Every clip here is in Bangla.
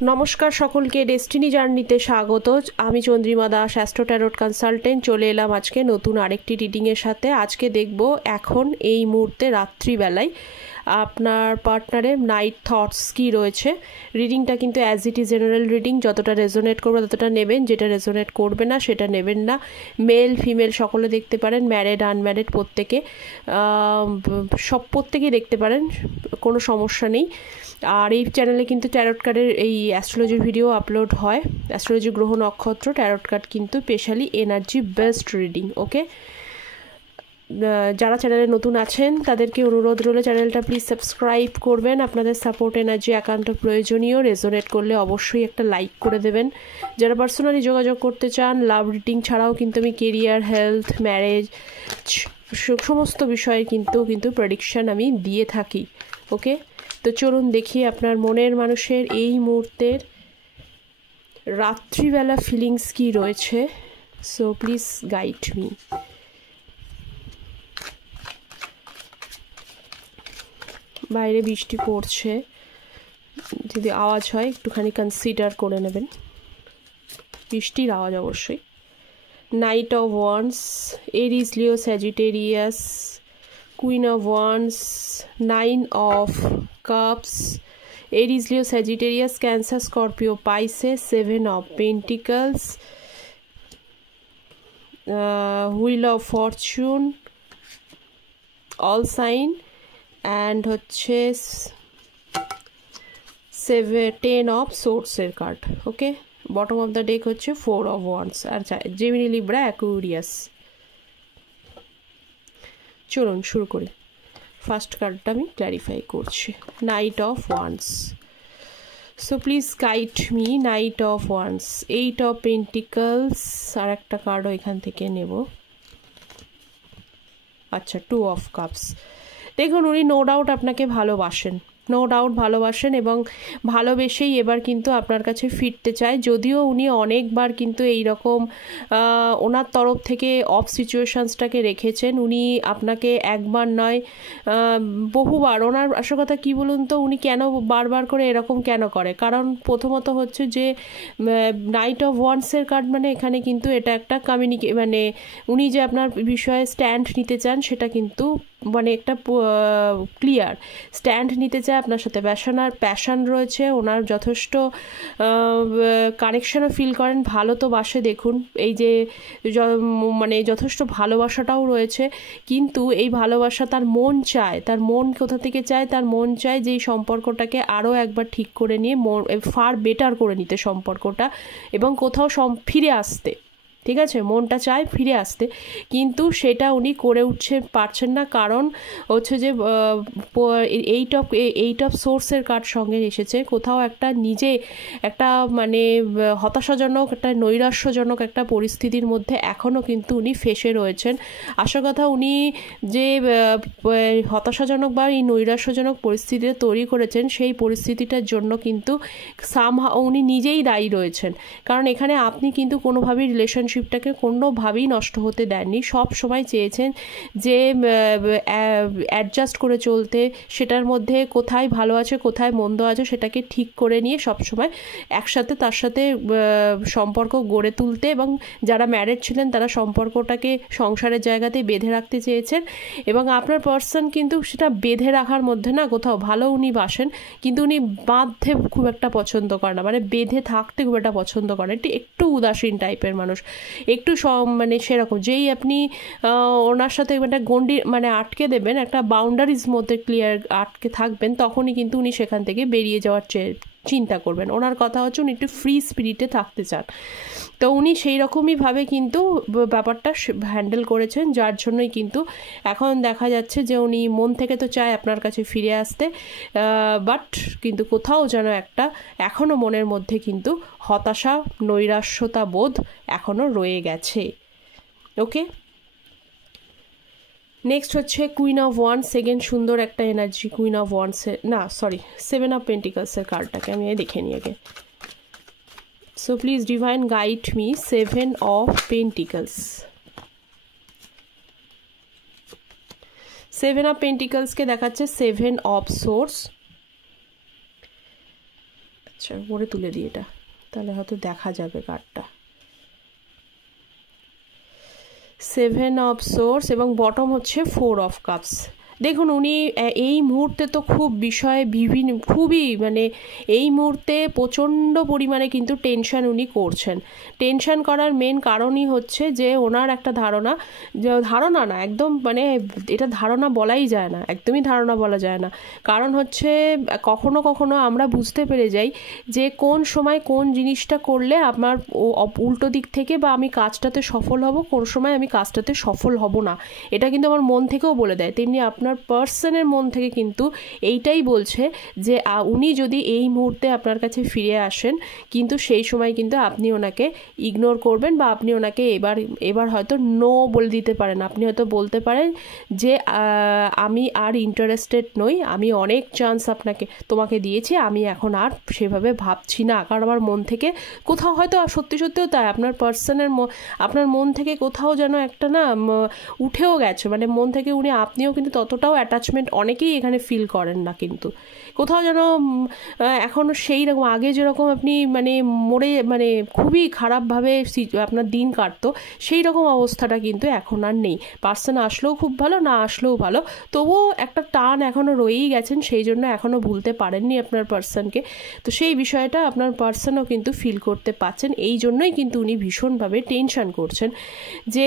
নমস্কার সকলকে, ডেস্টিনি জার্নিতে স্বাগত। আমি Chandrima Das, astro tarot consultant. চলে এলাম আজকে নতুন আরেকটি রিডিংয়ের সাথে। আজকে দেখব এখন এই মুহূর্তে রাত্রিবেলায় আপনার পার্টনারের নাইট থটস কী রয়েছে। রিডিংটা কিন্তু as it is general reading, যতটা রেজোনেট করবে ততটা নেবেন, যেটা রেজোনেট করবে না সেটা নেবেন না। মেল ফিমেল সকলে দেখতে পারেন, ম্যারিড আনম্যারিড প্রত্যেকে, প্রত্যেকেই দেখতে পারেন, কোনো সমস্যা নেই। আর এই চ্যানেলে কিন্তু ট্যারট কার্ডের এই অ্যাস্ট্রোলজির ভিডিও আপলোড হয়। অ্যাস্ট্রোলজি গ্রহ নক্ষত্র ট্যারট কার্ড কিন্তু স্পেশালি এনার্জি বেসড রিডিং। ওকে, যারা চ্যানেলে নতুন আছেন তাদেরকে অনুরোধ রইল চ্যানেলটা প্লিজ সাবস্ক্রাইব করবেন। আপনাদের সাপোর্ট এনার্জি একান্ত প্রয়োজনীয়। রেজোনেট করলে অবশ্যই একটা লাইক করে দেবেন। যারা পার্সোনালি যোগাযোগ করতে চান, লাভ রিডিং ছাড়াও কিন্তু আমি কেরিয়ার, হেলথ, ম্যারেজ সমস্ত বিষয়ে কিন্তু প্রেডিকশান আমি দিয়ে থাকি। ওকে, তো চলুন দেখি আপনার মনের মানুষের এই মুহূর্তের রাত্রিবেলা ফিলিংস কি রয়েছে। So please guide me. বাইরে বৃষ্টি পড়ছে, যদি আওয়াজ হয় একটুখানি কনসিডার করে নেবেন, বৃষ্টির আওয়াজ অবশ্যই। Knight of Wands, Aries, Leo, Sagittarius, Queen of Wands, Nine of Cups, Aries, Leo, Sagittarius, Cancer, Scorpio, Pisces, Seven of Pentacles, Wheel of Fortune, All Sign, and হচ্ছে 10 of Swords এর কার্ড। Okay, bottom of the deck হচ্ছে 4 of Wands আর জেমিনি, লিব্রা, অ্যাকুয়ারিয়াস। চলুন শুরু করি। ফার্স্ট কার্ডটা আমি ক্ল্যারিফাই করছি, Knight of Wands. So please guide me. Knight of Wands, 8 of Pentacles, আর একটা কার্ডও এখান থেকে নেব। আচ্ছা, 2 অফ কাপস। দেখুন, উনি নো ডাউট আপনাকে ভালোবাসেন, নো ডাউট ভালোবাসেন এবং ভালোবেসেই এবার কিন্তু আপনার কাছে ফিরতে চায়। যদিও উনি অনেকবার কিন্তু এই রকম ওনার তরফ থেকে অফ সিচুয়েশানসটাকে রেখেছেন। উনি আপনাকে একবার নয় বহুবার, ওনার আসল কথা কী বলুন তো, উনি কেন বারবার করে এরকম কেন করে? কারণ প্রথমত হচ্ছে যে নাইট অফ ওয়ান্সের কার্ড মানে এখানে কিন্তু এটা একটা মানে উনি যে আপনার বিষয়ে স্ট্যান্ড নিতে চান সেটা কিন্তু মানে একটা ক্লিয়ার স্ট্যান্ড নিতে চায় আপনার সাথে। প্যাশন রয়েছে ওনার, যথেষ্ট কানেকশনও ফিল করেন, ভালো তো বাসে। দেখুন এই যে মানে যথেষ্ট ভালোবাসাটাও রয়েছে, কিন্তু এই ভালোবাসা তার মন চায়। তার মন কোথা থেকে চায়? তার মন চায় যে এই সম্পর্কটাকে আরও একবার ঠিক করে নিয়ে ফার বেটার করে নিতে সম্পর্কটা, এবং কোথাও ফিরে আসতে। ঠিক আছে, মনটা চায় ফিরে আসতে, কিন্তু সেটা উনি করে পারছেন না। কারণ হচ্ছে যে এইট অফ সোর্সের কার্ড সঙ্গে এসেছে। কোথাও একটা নিজে একটা মানে হতাশাজনক, একটা নৈরাশ্যজনক একটা পরিস্থিতির মধ্যে এখনও কিন্তু উনি ফেঁসে রয়েছেন। আশা কথা, উনি যে হতাশাজনক বা এই নৈরাশ্যজনক পরিস্থিতিটা তৈরি করেছেন, সেই পরিস্থিতিটার জন্য কিন্তু উনি নিজেই দায়ী রয়েছেন। কারণ এখানে আপনি কিন্তু কোনোভাবেই রিলেশনশিপটাকে কোনোভাবেই নষ্ট হতে দেননি। সব সময় চেয়েছেন যে অ্যাডজাস্ট করে চলতে, সেটার মধ্যে কোথায় ভালো আছে কোথায় মন্দ আছে সেটাকে ঠিক করে নিয়ে সবসময় একসাথে তার সাথে সম্পর্ক গড়ে তুলতে, এবং যারা ম্যারিড ছিলেন তারা সম্পর্কটাকে সংসারের জায়গাতেই বেঁধে রাখতে চেয়েছেন। এবং আপনার পার্সন কিন্তু সেটা বেঁধে রাখার মধ্যে না, কোথাও ভালো উনি বাসেন, কিন্তু উনি বাঁধতে খুব একটা পছন্দ করেন না, মানে বেঁধে থাকতে খুব একটা পছন্দ করেন। একটু উদাসীন টাইপের মানুষ, একটু মানে সেরকম। যেই আপনি ওনার সাথে একটা গণ্ডি মানে আটকে দেবেন, একটা বাউন্ডারিজ মধ্যে ক্লিয়ার আটকে থাকবেন, তখনই কিন্তু উনি সেখান থেকে বেরিয়ে যাওয়ার চিন্তা করবেন। ওনার কথা হচ্ছে উনি একটু ফ্রি স্পিরিটে থাকতে চান। তো উনি সেই রকমইভাবে কিন্তু ব্যাপারটা হ্যান্ডেল করেছেন, যার জন্যই কিন্তু এখন দেখা যাচ্ছে যে উনি মন থেকে তো চায় আপনার কাছে ফিরে আসতে, বাট কিন্তু কোথাও যেন একটা এখনও মনের মধ্যে কিন্তু হতাশা, নৈরাশ্যতা বোধ এখনও রয়ে গেছে। ওকে, নেক্সট হচ্ছে কুইন অফ ওয়ান্স। সেকেন্ড সুন্দর একটা এনার্জি কুইন অফ ওয়ান্সের, না সরি, 7 অফ পেন্টিকলসের কার্ডটাকে আমি দেখে নিই আগে। So please divine guide me. 7 of Pentacles, 7 of পেন্টিকলসকে দেখাচ্ছে 7 অফ সোর্স, আচ্ছা পরে তুলে দিই এটা, তাহলে হয়তো দেখা যাবে কার্ডটা। 7 অফ সোর্স এবং বটম হচ্ছে 4 অফ কাপস। দেখুন উনি এই মুহূর্তে তো খুব বিষয়ে বিভিন্ন খুবই মানে এই মুহূর্তে প্রচণ্ড পরিমাণে কিন্তু টেনশন উনি করছেন। টেনশন করার মেন কারণই হচ্ছে যে ওনার একটা ধারণা, যে ধারণা না একদম মানে এটা ধারণা বলাই যায় না, একদমই ধারণা বলা যায় না। কারণ হচ্ছে কখনো কখনো আমরা বুঝতে পেরে যাই যে কোন সময় কোন জিনিসটা করলে আমার উল্টো দিক থেকে বা আমি কাজটাতে সফল হব, কোন সময় আমি কাজটাতে সফল হব না, এটা কিন্তু আমার মন থেকেও বলে দেয়। তেমনি আপনার পার্সনের মন থেকে কিন্তু এইটাই বলছে যে উনি যদি এই মুহূর্তে আপনার কাছে ফিরে আসেন, কিন্তু সেই সময় কিন্তু আপনি ওনাকে ইগনোর করবেন বা আপনি ওনাকে এবার হয়তো নো বলে দিতে পারেন। আপনি হয়তো বলতে পারেন যে আমি আর ইন্টারেস্টেড নই, আমি অনেক চান্স তোমাকে দিয়েছি, আমি এখন আর সেভাবে ভাবছি না। কারণ আমার মন থেকে কোথাও হয়তো সত্যি সত্যিও তাই আপনার পার্সনের আপনার মন থেকে কোথাও যেন একটা না উঠেও গেছে, মানে মন থেকে আপনিও কিন্তু ততটাও অ্যাটাচমেন্ট অনেকেই এখানে ফিল করেন না, কিন্তু কোথাও যেন এখনও সেই রকম আগে যেরকম আপনি মানে মানে খুবই খারাপভাবে আপনার দিন কাটতো, সেই রকম অবস্থাটা কিন্তু এখন আর নেই। পার্সন আসলেও খুব ভালো, না আসলেও ভালো, তবুও একটা টান এখনও রয়েই গেছেন, সেই জন্য এখনও ভুলতে পারেননি আপনার পার্সনকে। তো সেই বিষয়টা আপনার পার্সনও কিন্তু ফিল করতে পারছেন, এই জন্যই কিন্তু উনি ভীষণভাবে টেনশন করছেন যে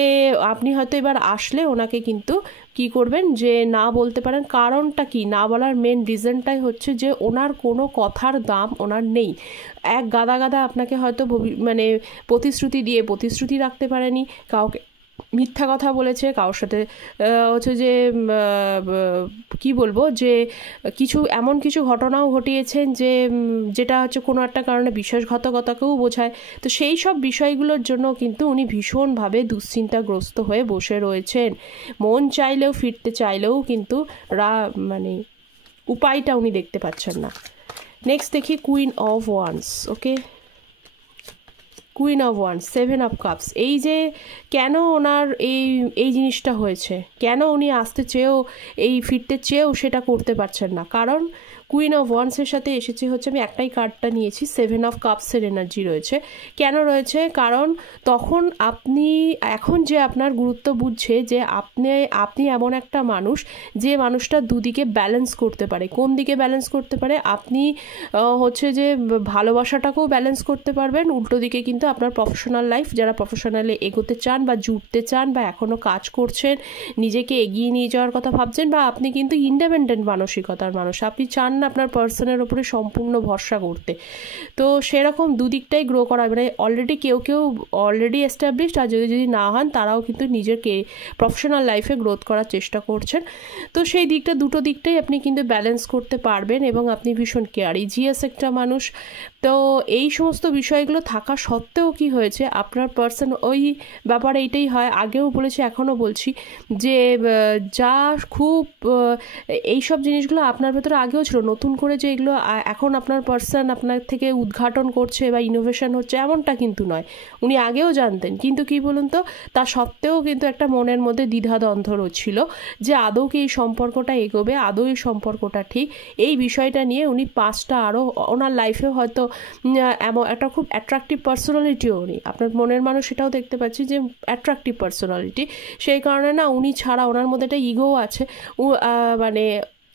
আপনি হয়তো এবার আসলে ওনাকে কিন্তু কি করবেন যে না বলতে পারেন। কারণটা কি না বলার মেন রিজনটাই হচ্ছে যে ওনার কোনো কথার দাম ওনার নেই। এক গাদা গাদা আপনাকে হয়তো মানে প্রতিশ্রুতি রাখতে পারেনি, কাউকে মিথ্যা কথা বলেছে, কারোর সাথে হচ্ছে যে কি বলবো যে এমন কিছু ঘটনাও ঘটিয়েছেন যেটা হচ্ছে কোনো একটা কারণে বিশ্বাসঘাতকতাকেও বোঝায়। তো সেই সব বিষয়গুলোর জন্য কিন্তু উনি ভীষণভাবে দুশ্চিন্তাগ্রস্ত হয়ে বসে রয়েছেন। মন চাইলেও ফিরতে চাইলেও কিন্তু মানে উপায়টা উনি দেখতে পাচ্ছেন না। নেক্সট দেখি queen of wands. Okay, queen of wands, 7 of cups. এই যে কেন ওনার এই জিনিসটা হয়েছে, কেন উনি আসতে চেয়েও ফিরতে চেয়েও সেটা করতে পারছেন না, কারণ কুইন অফ ওয়ান্সের সাথে এসেছে হচ্ছে, আমি একটাই কার্ডটা নিয়েছি, 7 অফ কাপসের এনার্জি রয়েছে। কেন রয়েছে? কারণ তখন এখন যে আপনার গুরুত্ব বুঝছে যে আপনি এমন একটা মানুষ যে মানুষটা দুদিকে ব্যালেন্স করতে পারে। কোন দিকে ব্যালেন্স করতে পারে? আপনি হচ্ছে যে ভালোবাসাটাকেও ব্যালেন্স করতে পারবেন, উল্টো দিকে কিন্তু আপনার প্রফেশনাল লাইফ, যারা প্রফেশনালে এগোতে চান বা জুড়তে চান বা এখনও কাজ করছেন, নিজেকে এগিয়ে নিয়ে যাওয়ার কথা ভাবছেন, বা আপনি কিন্তু ইন্ডিপেন্ডেন্ট মানসিকতার মানুষ, আপনি চান আপনার পার্সনের ওপরে সম্পূর্ণ ভরসা করতে। তো সেরকম দুদিকটাই গ্রো করা, মানে অলরেডি কেউ অলরেডি এস্টাবলিশড, আর যদি না হন তারাও কিন্তু নিজেকে প্রফেশনাল লাইফে গ্রোথ করার চেষ্টা করছেন। তো সেই দুটো দিকটাই আপনি কিন্তু ব্যালেন্স করতে পারবেন এবং আপনি ভীষণ কেয়ারিজিয়াস একটা মানুষ। তো এই সমস্ত বিষয়গুলো থাকা সত্ত্বেও কি হয়েছে, আপনার পার্সন ওই ব্যাপারে এইটাই হয়, আগেও বলেছি এখনও বলছি যে যা খুব এইসব জিনিসগুলো আপনার ভেতরে আগেও ছিল, নতুন করে যে এগুলো এখন আপনার পার্সন আপনার থেকে উদ্ঘাটন করছে বা ইনোভেশন হচ্ছে এমনটা কিন্তু নয়, উনি আগেও জানতেন। কিন্তু কি বলুন তো, তা সত্ত্বেও কিন্তু একটা মনের মধ্যে দ্বিধাদ্বন্দ্ব ছিল যে আদৌ কি এই সম্পর্কটা এগোবে, আদৌ এই সম্পর্কটা ঠিক। এই বিষয়টা নিয়ে উনি পাঁচটা আরও ওনার লাইফে হয়তো এমন একটা খুব অ্যাট্রাকটিভ পার্সোনালিটিও উনি, আপনার মনের মানুষ সেটাও দেখতে পাচ্ছি যে অ্যাট্রাকটিভ পার্সোনালিটি, সেই কারণে না উনি ছাড়া ওনার মধ্যে একটা ইগোও আছে। মানে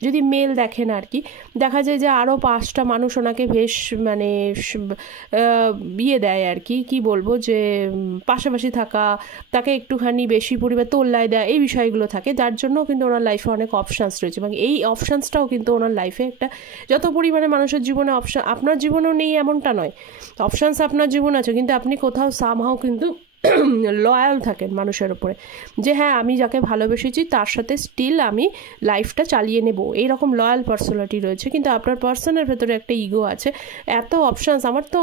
যদি মেল দেখেন আর কি, দেখা যায় যে আরও 5টা মানুষ ওনাকে বেশ মানে বিয়ে দেয় আর কি বলবো যে পাশাপাশি থাকা, তাকে একটুখানি বেশি পরিমাণে তোল্লায় দেয়, এই বিষয়গুলো থাকে, যার জন্য কিন্তু ওনার লাইফে অনেক অপশানস রয়েছে। এবং এই অপশানসটাও কিন্তু ওনার লাইফে একটা, যত পরিমাণে মানুষের জীবনে অপশান, আপনার জীবনেও নেই এমনটা নয়, অপশানস আপনার জীবন আছে, কিন্তু আপনি কোথাও সামহাও কিন্তু লয়াল থাকেন মানুষের ওপরে, যে হ্যাঁ আমি যাকে ভালোবেসেছি তার সাথে স্টিল আমি লাইফটা চালিয়ে নেব, এইরকম লয়াল পার্সোনালিটি রয়েছে। কিন্তু আপনার পার্সনের ভেতরে একটা ইগো আছে, এত অপশানস আমার তো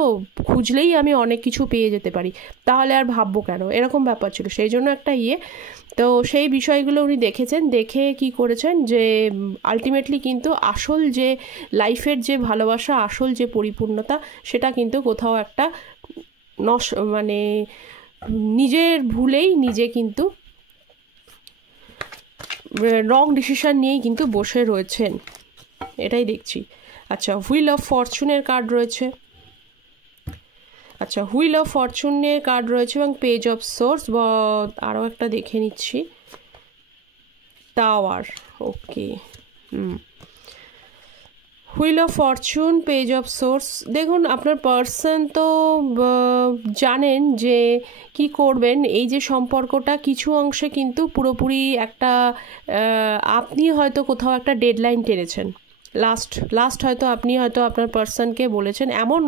খুঁজলেই আমি অনেক কিছু পেয়ে যেতে পারি, তাহলে আর ভাববো কেন, এরকম ব্যাপার ছিল, সেই জন্য একটা তো সেই বিষয়গুলো উনি দেখেছেন, দেখে কি করেছেন যে আলটিমেটলি কিন্তু আসল যে লাইফের যে ভালোবাসা, আসল যে পরিপূর্ণতা, সেটা কিন্তু কোথাও একটা মানে নিজের ভুলেই নিজে কিন্তু রং ডিসিশন নিয়েই কিন্তু বসে রয়েছেন, এটাই দেখছি। আচ্ছা, হুইল অফ ফরচুনের কার্ড রয়েছে, আচ্ছা, হুইল অফ ফরচুনের কার্ড রয়েছে এবং পেজ অফ সোর্স, আরও একটা দেখে নিচ্ছি, tower. Okay, wheel of Fortune, page of swords. দেখুন আপনার পার্সন তো জানেন যে কি করবেন। এই যে সম্পর্কটা কিছু অংশে কিন্তু পুরোপুরি একটা আপনি হয়তো কোথাও একটা ডেডলাইন টেনেছেন, লাস্ট হয়তো আপনি হয়তো আপনার পার্সনকে বলেছেন, এমন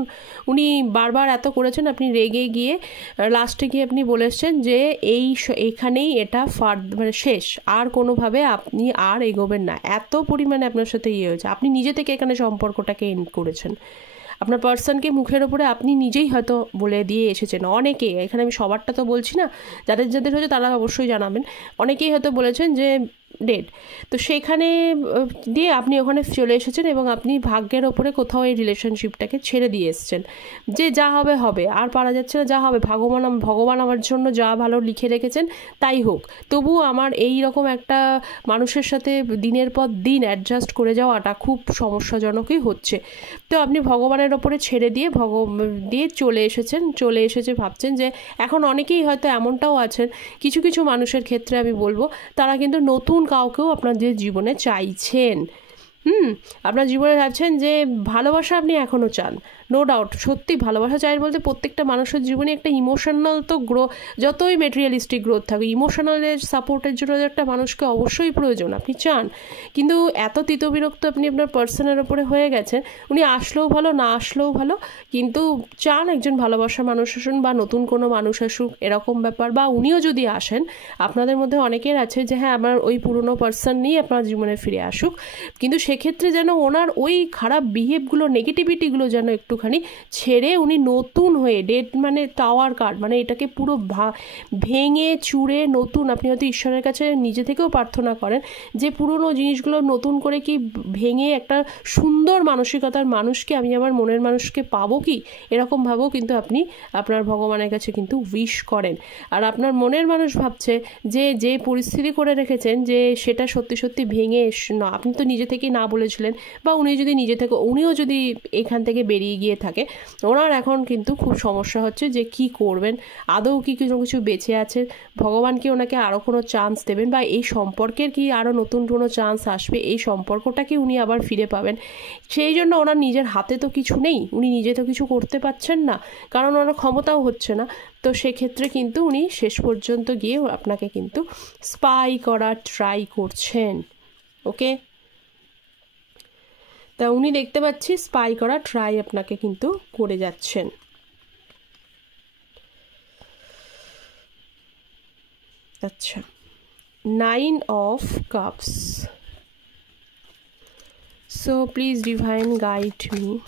উনি বারবার এত করেছেন আপনি রেগে গিয়ে লাস্টে গিয়ে আপনি বলেছেন যে এইখানেই এটা মানে শেষ, আর কোনোভাবে আপনি আর এগোবেন না। এত পরিমাণে আপনার সাথে হয়েছে, আপনি নিজে থেকে এখানে সম্পর্কটাকে এন্ড করেছেন। আপনার পার্সনকে মুখের ওপরে আপনি নিজেই হয়তো বলে দিয়ে এসেছেন। অনেকে, এখানে আমি সবারটা তো বলছি না, যাদের যাদের হয়েছে তারা অবশ্যই জানাবেন, অনেকেই হয়তো বলেছেন যে ডেড। তো সেখানে দিয়ে আপনি ওখানে চলে এসেছেন এবং আপনি ভাগ্যের ওপরে কোথাও এই রিলেশনশিপটাকে ছেড়ে দিয়ে এসেছেন, যে যা হবে হবে, আর পারা যাচ্ছে না, যা হবে ভগবান আমার জন্য যা ভালো লিখে রেখেছেন তাই হোক। তবুও আমার এই রকম একটা মানুষের সাথে দিনের পর দিন অ্যাডজাস্ট করে যাওয়াটা খুব সমস্যাজনকই হচ্ছে। তো আপনি ভগবানের ওপরে ছেড়ে দিয়ে চলে এসেছে ভাবছেন যে এখন অনেকেই হয়তো এমনটাও আছেন, কিছু কিছু মানুষের ক্ষেত্রে আমি বলবো তারা কিন্তু নতুন কাউকেও আপনাদের জীবনে চাইছেন। আপনার জীবনে ভাবছেন যে ভালোবাসা আপনি এখনও চান, নো ডাউট। সত্যি ভালোবাসা চাই বলতে প্রত্যেকটা মানুষের জীবনে একটা ইমোশনাল তো যতই মেটেরিয়ালিস্টিক গ্রোথ থাকে, ইমোশনালের সাপোর্টের জন্য একটা মানুষকে অবশ্যই প্রয়োজন, আপনি চান। কিন্তু এত তিতবিরক্ত আপনি আপনার পার্সনের ওপরে হয়ে গেছেন, উনি আসলেও ভালো না আসলেও ভালো, কিন্তু চান একজন ভালোবাসা মানুষ আসুন বা নতুন কোনো মানুষ আসুক, এরকম ব্যাপার। বা উনিও যদি আসেন, আপনাদের মধ্যে অনেকের আছে যে হ্যাঁ আমার ওই পুরনো পার্সন নিয়ে আপনার জীবনে ফিরে আসুক, কিন্তু সেক্ষেত্রে যেন ওনার ওই খারাপ বিহেভগুলো, নেগেটিভিটিগুলো যেন একটুখানি ছেড়ে উনি নতুন হয়ে, ডেড মানে টাওয়ার কার্ড, মানে এটাকে পুরো ভেঙে চুড়ে নতুন, আপনি হয়তো ঈশ্বরের কাছে নিজে থেকেও প্রার্থনা করেন যে পুরনো জিনিসগুলো নতুন করে কি ভেঙে একটা সুন্দর মানসিকতার মানুষকে, আমি আমার মনের মানুষকে পাবো কি, এরকমভাবেও কিন্তু আপনি আপনার ভগবানের কাছে কিন্তু উইশ করেন। আর আপনার মনের মানুষ ভাবছে যে পরিস্থিতি করে রেখেছেন যে সেটা সত্যি সত্যি ভেঙে না, আপনি তো নিজে থেকেই না বলেছিলেন, বা উনিও যদি এখান থেকে বেরিয়ে গিয়ে থাকে, ওনার এখন কিন্তু খুব সমস্যা হচ্ছে যে কি করবেন, আদৌ কি কিছু বেঁচে আছে, ভগবান কি ওনাকে আরও কোনো চান্স দেবেন, বা এই সম্পর্কের কি আরও নতুন কোনো চান্স আসবে, এই সম্পর্কটাকে উনি আবার ফিরে পাবেন। সেই জন্য ওনার নিজের হাতে তো কিছু নেই, উনি নিজে তো কিছু করতে পারছেন না, কারণ ওনার ক্ষমতাও হচ্ছে না। তো সেক্ষেত্রে কিন্তু উনি শেষ পর্যন্ত গিয়ে আপনাকে কিন্তু স্পাই করার ট্রাই করছেন। ওকে, তা উনি দেখতে পাচ্ছি স্পাই করা ট্রাই আপনাকে কিন্তু করে যাচ্ছেন। আচ্ছা, 9 of Cups. So please divine guide me.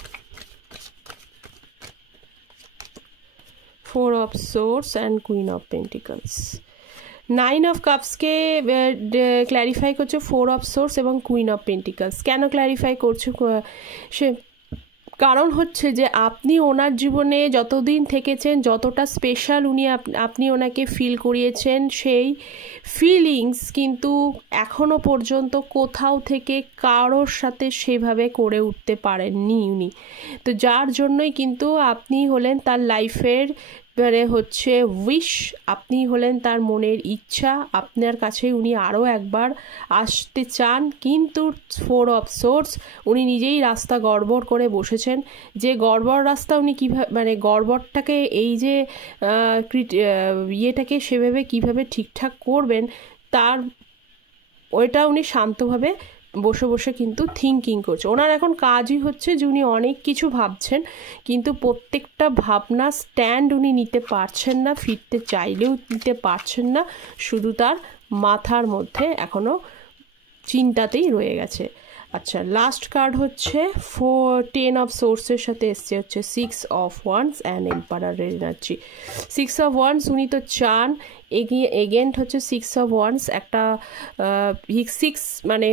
4 of Swords and Queen of Pentacles. 9 of Cupsকে clarify করছে 4 of Swords এবং Queen of Pentacles। কেন ক্ল্যারিফাই করছে? সে কারণ হচ্ছে যে আপনি ওনার জীবনে যতদিন থেকেছেন, যতটা স্পেশাল আপনি ওনাকে ফিল করিয়েছেন, সেই ফিলিংস কিন্তু এখনও পর্যন্ত কোথাও থেকে কারোর সাথে সেভাবে করে উঠতে পারেননি উনি। তো যার জন্যই কিন্তু আপনি হলেন তার লাইফের হচ্ছে উইশ, আপনি হলেন তার মনের ইচ্ছা, আপনার কাছে উনি আরও একবার আসতে চান। কিন্তু 4 of Swords, উনি নিজেই রাস্তা গড়বড় করে বসেছেন। যে গড়বড় রাস্তা উনি কীভাবে, মানে গড়বড়টাকে এই যে ইয়েটাকে সেভাবে কিভাবে ঠিকঠাক করবেন, তার ওইটা উনি শান্তভাবে বসে বসে কিন্তু থিঙ্কিং করছে। ওনার এখন কাজই হচ্ছে যে উনি অনেক কিছু ভাবছেন, কিন্তু প্রত্যেকটা ভাবনা স্ট্যান্ড উনি নিতে পারছেন না, ফিরতে চাইলেও নিতে পারছেন না, শুধু তার মাথার মধ্যে এখনও চিন্তাতেই রয়ে গেছে। আচ্ছা, লাস্ট কার্ড হচ্ছে 10 of Swords-এর সাথে এসছে হচ্ছে 6 of Wands অ্যান্ড এম্পারারের এনার্জি। 6 of Wands, উনি তো চান এগেন্ট হচ্ছে 6 অফ ওয়ান্স, একটা 6 মানে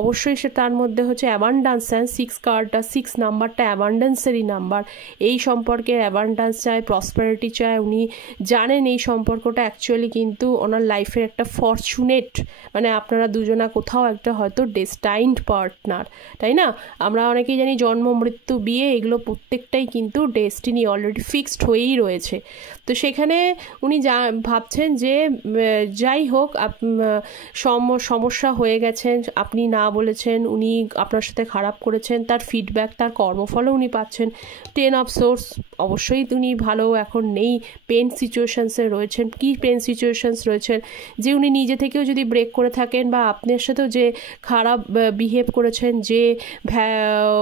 অবশ্যই সে তার মধ্যে হচ্ছে অ্যাবান্ডান্স চায়। 6 কার্ডটা 6 নাম্বারটা অ্যাবান্ডেন্সেরই নাম্বার, এই সম্পর্কে অ্যাবান্ডান্স চায়, প্রসপারিটি চায়। উনি জানেন এই সম্পর্কটা অ্যাকচুয়ালি কিন্তু ওনার লাইফের একটা ফরচুনেট, মানে আপনারা দুজনা কোথাও একটা হয়তো ডেস্টাইন্ড পার্টনার, তাই না? আমরা অনেকেই জানি জন্ম মৃত্যু বিয়ে এগুলো প্রত্যেকটাই কিন্তু ডেস্টিনি অলরেডি ফিক্সড হয়েই রয়েছে। তো সেখানে উনি ভাবছেন যে যাই হোক সমস্যা হয়ে গেছেন, আপনি না বলেছেন, উনি আপনার সাথে খারাপ করেছেন, তার ফিডব্যাক তার কর্মফলও উনি পাচ্ছেন। 10 অফ সোর্স, অবশ্যই উনি ভালো এখন নেই, পেন সিচুয়েশনসে রয়েছেন। কি পেন সিচুয়েশনস রয়েছেন? যে উনি নিজে থেকেও যদি ব্রেক করে থাকেন বা আপনার সাথেও যে খারাপ বিহেভ করেছেন, যে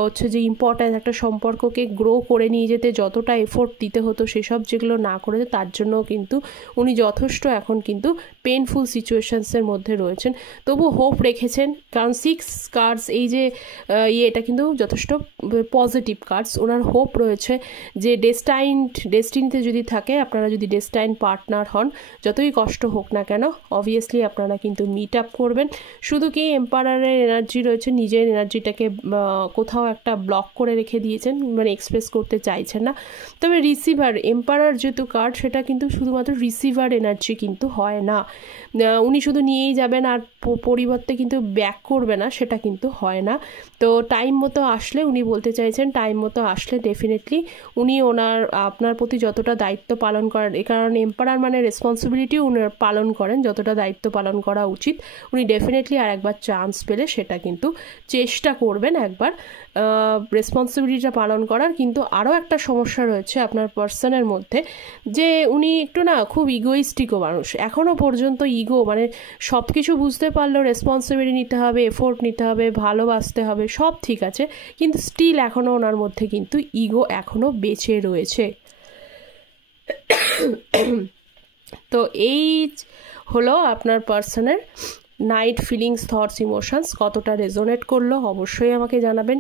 হচ্ছে যে ইম্পর্ট্যান্ট একটা সম্পর্ককে গ্রো করে নিয়ে যেতে যতটা এফোর্ট দিতে হতো সেসব যেগুলো না করেছে, তার জন্য কিন্তু উনি যথেষ্ট এখন কিন্তু পেনফুল সিচুয়েশনসের মধ্যে রয়েছেন। তবু হোপ রেখেছেন, কারণ 6 কার্ডস এই যে এটা কিন্তু যথেষ্ট পজিটিভ কার্ডস। ওনার হোপ রয়েছে যে ডেস্টিনিতে যদি থাকে, আপনারা যদি ডেস্টাইন পার্টনার হন, যতই কষ্ট হোক না কেন অবভিয়াসলি আপনারা কিন্তু মিট আপ করবেন। শুধু কি এম্পায়ারের এনার্জি রয়েছে, নিজের এনার্জিটাকে কোথাও একটা ব্লক করে রেখে দিয়েছেন, মানে এক্সপ্রেস করতে চাইছেন না। তবে রিসিভার, এম্পায়ার যেহেতু কার্ড, সেটা কিন্তু শুধুমাত্র রিসিভার এনার্জি কিন্তু হয় না। উনি শুধু নিয়েই যাবেন আর পরিবর্তে কিন্তু ব্যাক করবে না, সেটা কিন্তু হয় না। তো টাইম মতো আসলে, উনি বলতে চাইছেন টাইম মতো আসলে ডেফিনেটলি উনি আপনার প্রতি যতটা দায়িত্ব পালন করেন, এ কারণে এম্পায়ার মানে রেসপন্সিবিলিটি উনি পালন করেন, যতটা দায়িত্ব পালন করা উচিত উনি ডেফিনেটলি আর একবার চান্স পেলে সেটা কিন্তু চেষ্টা করবেন একবার রেসপন্সিবিলিটিটা পালন করার। কিন্তু আরও একটা সমস্যা রয়েছে আপনার পার্সনের মধ্যে, যে উনি একটু না খুব ইগোইস্টিকও মানুষ। এখনও পর্যন্ত ইগো, মানে সব কিছু বুঝতে পারলেও রেসপন্সিবিলিটি নিতে হবে, এফোর্ট নিতে হবে, ভালোবাসতে হবে, সব ঠিক আছে, কিন্তু স্টিল এখনও ওনার মধ্যে কিন্তু ইগো এখনও বেঁচে রয়েছে। তো এই হলো আপনার পার্সনের নাইট ফিলিংস, থটস, ইমোশনস। কতটা রেজোনেট করলো অবশ্যই আমাকে জানাবেন।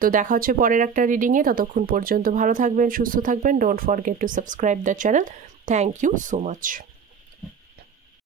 তো দেখা হচ্ছে পরের একটা রিডিংয়ে, ততক্ষণ পর্যন্ত ভালো থাকবেন, সুস্থ থাকবেন। Don't forget to subscribe the channel. Thank you so much.